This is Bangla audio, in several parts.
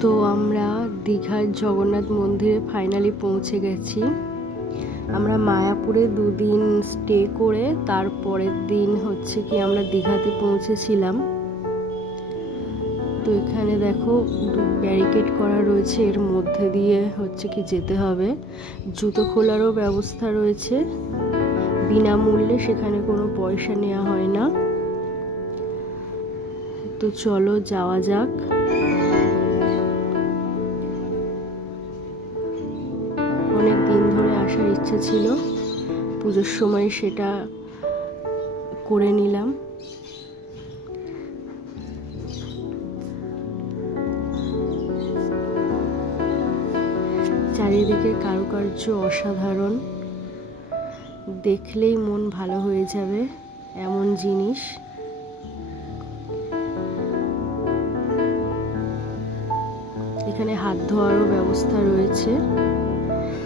তো আমরা দীঘার জগন্নাথ মন্দিরে ফাইনালি পৌঁছে গেছি। আমরা মায়াপুরে 2 দিন স্টে করে তারপরের দিন হচ্ছে কি আমরা দীঘাতে পৌঁছেছিলাম। তো এখানে দেখো ব্যারিকেড করা রয়েছে, এর মধ্যে দিয়ে হচ্ছে কি যেতে হবে। জুতো খোলারও ব্যবস্থা রয়েছে, বিনামূল্যে, সেখানে কোনো পয়সা নেওয়া হয় না। তো চলো যাওয়া যাক। অনেক দিন ধরে আসার ইচ্ছা ছিল, পুজোর সময় সেটা করে নিলাম। চারিদিকে কারুকার্য অসাধারণ, দেখলেই মন ভালো হয়ে যাবে এমন জিনিস। এখানে হাত ধোয়ারও ব্যবস্থা রয়েছে,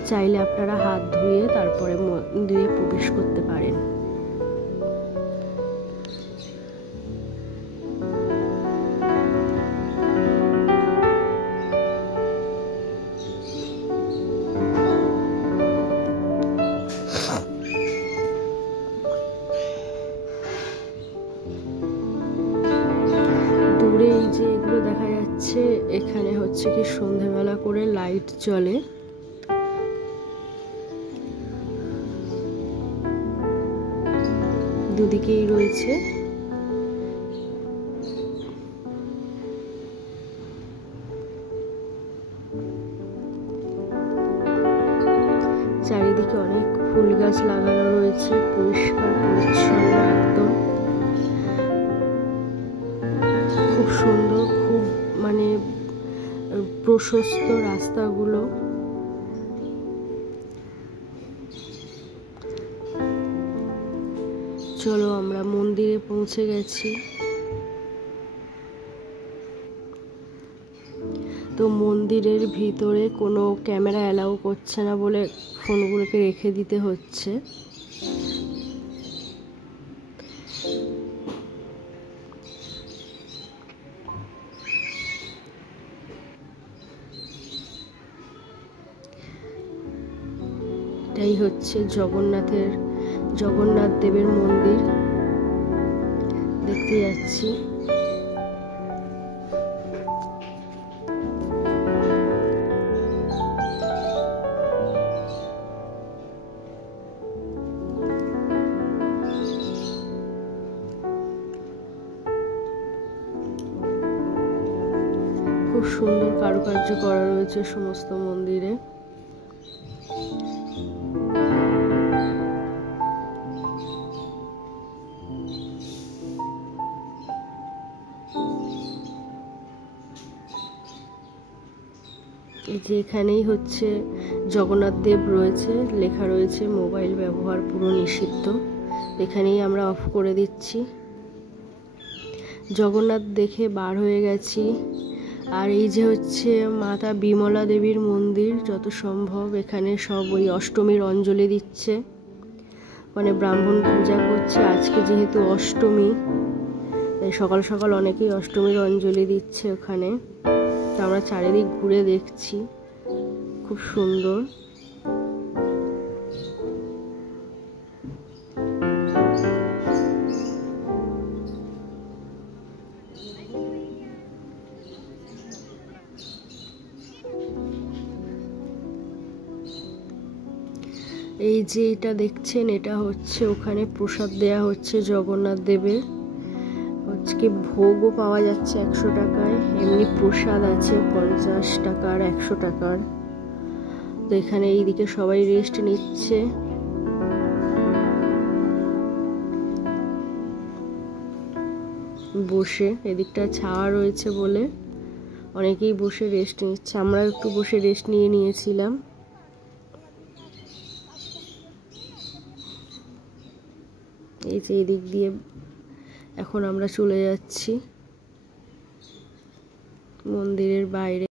চাইলে আপনারা হাত ধুয়ে তারপরে মন্দিরে প্রবেশ করতে পারেন। দূরে এই যে এগুলো দেখা যাচ্ছে, এখানে হচ্ছে কি সন্ধ্যেবেলা করে লাইট জ্বলে। দুদিকেই রয়েছে। চারিদিকে অনেক ফুল গাছ লাগানো রয়েছে, পরিষ্কার পরিচ্ছন্ন একদম, খুব সুন্দর, খুব মানে প্রশস্ত রাস্তাগুলো। চলো আমরা মন্দিরে পৌঁছে গেছি। তো মন্দিরের ভিতরে কোনো ক্যামেরা অ্যালাউ করছে না বলে ফোনগুলোকে রেখে দিতে হচ্ছে। এটাই হচ্ছে জগন্নাথ দেবের মন্দির, দেখতে যাচ্ছি। খুব সুন্দর কারুকার্য করা রয়েছে সমস্ত মন্দিরে। এই যে এখানেই হচ্ছে জগন্নাথ দেব রয়েছে, লেখা রয়েছে মোবাইল ব্যবহার পুরো নিষিদ্ধ। এখানেই আমরা অফ করে দিচ্ছি। জগন্নাথ দেখে বার হয়ে গেছি। আর এই যে হচ্ছে মাতা বিমলা দেবীর মন্দির, যত সম্ভব এখানে সব ওই অষ্টমীর অঞ্জলি দিচ্ছে, মানে ব্রাহ্মণ পূজা করছে। আজকে যেহেতু অষ্টমী, তাই সকাল সকাল অনেকেই অষ্টমীর অঞ্জলি দিচ্ছে ওখানে। তো আমরা চারিদিক ঘুরে দেখছি, খুব সুন্দর। এই যে এটা দেখছেন, এটা হচ্ছে ওখানে প্রসাদ দেয়া হচ্ছে জগন্নাথ দেবের। আজকে ভোগও পাওয়া যাচ্ছে 100 টাকায়, এমনি প্রসাদ আছে 50 টাকার, 100 টাকার। তো এখানে এইদিকে সবাই রেস্ট নিচ্ছে। বসে, এদিকটা ছাওয়া রয়েছে বলে অনেকেই বসে রেস্ট নিচ্ছে। আমরা একটু বসে রেস্ট নিয়েছিলাম। এই যে এদিক দিয়ে এখন আমরা চলে যাচ্ছি মন্দিরের বাইরে।